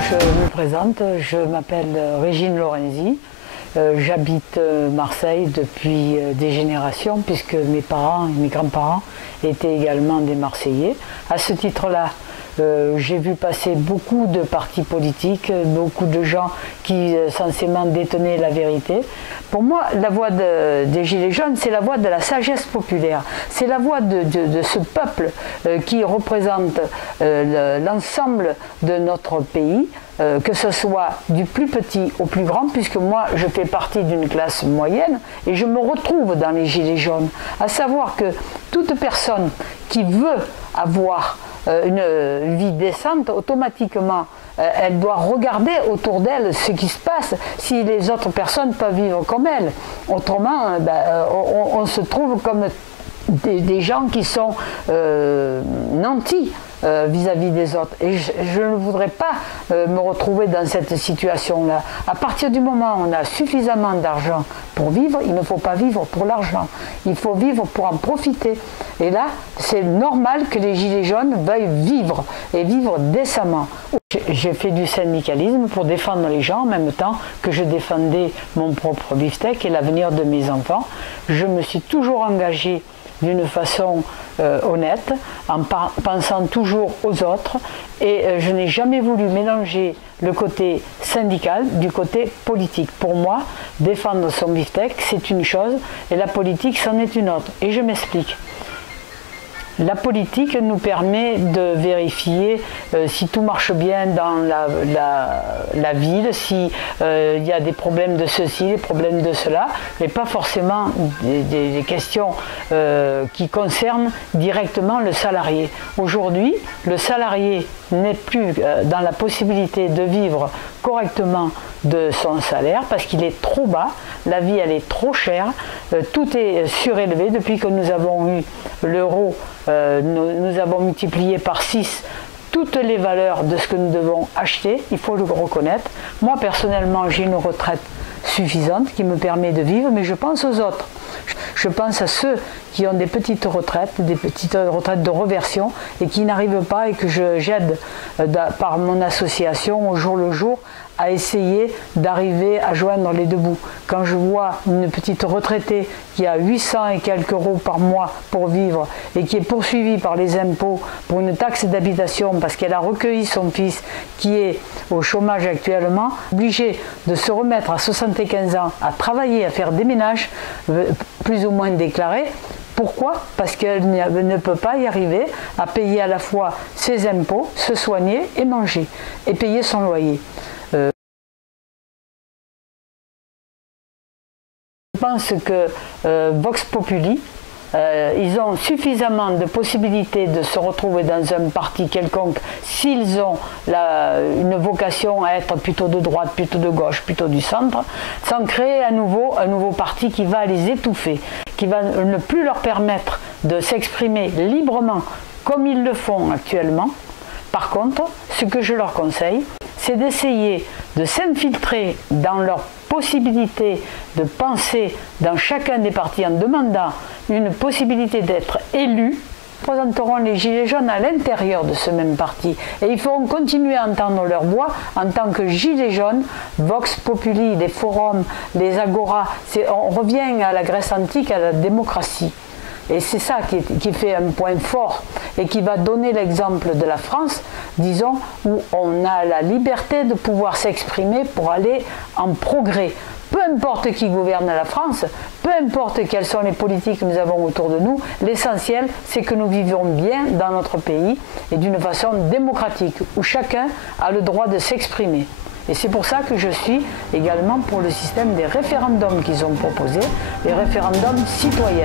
je me présente, je m'appelle Régine Lorenzi, j'habite Marseille depuis des générations puisque mes parents et mes grands-parents étaient également des Marseillais. À ce titre-là, j'ai vu passer beaucoup de partis politiques, beaucoup de gens qui censément détenaient la vérité. Pour moi, la voix des Gilets jaunes, c'est la voix de la sagesse populaire. C'est la voix de ce peuple qui représente l'ensemble de notre pays, que ce soit du plus petit au plus grand, puisque moi, je fais partie d'une classe moyenne et je me retrouve dans les Gilets jaunes. À savoir que toute personne qui veut avoir une vie décente, automatiquement, elle doit regarder autour d'elle ce qui se passe, si les autres personnes peuvent vivre comme elle. Autrement, on se trouve comme des gens qui sont nantis vis-à-vis des autres. Et je ne voudrais pas me retrouver dans cette situation-là. À partir du moment où on a suffisamment d'argent pour vivre, il ne faut pas vivre pour l'argent. Il faut vivre pour en profiter. Et là, c'est normal que les Gilets jaunes veuillent vivre, et vivre décemment. J'ai fait du syndicalisme pour défendre les gens en même temps que je défendais mon propre beefsteak et l'avenir de mes enfants. Je me suis toujours engagée d'une façon honnête, en pensant toujours aux autres, et je n'ai jamais voulu mélanger le côté syndical du côté politique. Pour moi, défendre son beefsteak, c'est une chose, et la politique, c'en est une autre. Et je m'explique. La politique nous permet de vérifier si tout marche bien dans la ville, s'il y a des problèmes de ceci, des problèmes de cela, mais pas forcément des questions qui concernent directement le salarié. Aujourd'hui, le salarié n'est plus dans la possibilité de vivre correctement de son salaire parce qu'il est trop bas, la vie elle est trop chère, tout est surélevé depuis que nous avons eu l'euro, nous avons multiplié par 6 toutes les valeurs de ce que nous devons acheter, il faut le reconnaître. Moi personnellement j'ai une retraite suffisante qui me permet de vivre, mais je pense aux autres. Je pense à ceux qui ont des petites retraites de reversion et qui n'arrivent pas et que j'aide par mon association au jour le jour à essayer d'arriver à joindre les deux bouts. Quand je vois une petite retraitée qui a 800 et quelques euros par mois pour vivre et qui est poursuivie par les impôts pour une taxe d'habitation parce qu'elle a recueilli son fils qui est au chômage actuellement, obligée de se remettre à 75 ans à travailler, à faire des ménages plus ou moins déclarés. Pourquoi? Parce qu'elle ne peut pas y arriver à payer à la fois ses impôts, se soigner et manger, et payer son loyer. Je pense que Vox Populi, ils ont suffisamment de possibilités de se retrouver dans un parti quelconque s'ils ont une vocation à être plutôt de droite, plutôt de gauche, plutôt du centre, sans créer à nouveau un nouveau parti qui va les étouffer, qui va ne plus leur permettre de s'exprimer librement comme ils le font actuellement. Par contre, ce que je leur conseille, c'est d'essayer de s'infiltrer dans leur possibilité de penser dans chacun des partis en demandant une possibilité d'être élus. Ils présenteront les Gilets jaunes à l'intérieur de ce même parti et ils feront continuer à entendre leur voix en tant que Gilets jaunes, Vox Populi, les forums, les agoras. On revient à la Grèce antique, à la démocratie. Et c'est ça qui fait un point fort et qui va donner l'exemple de la France, disons, où on a la liberté de pouvoir s'exprimer pour aller en progrès. Peu importe qui gouverne la France, peu importe quelles sont les politiques que nous avons autour de nous, l'essentiel c'est que nous vivions bien dans notre pays et d'une façon démocratique, où chacun a le droit de s'exprimer. Et c'est pour ça que je suis également pour le système des référendums qu'ils ont proposé, les référendums citoyens.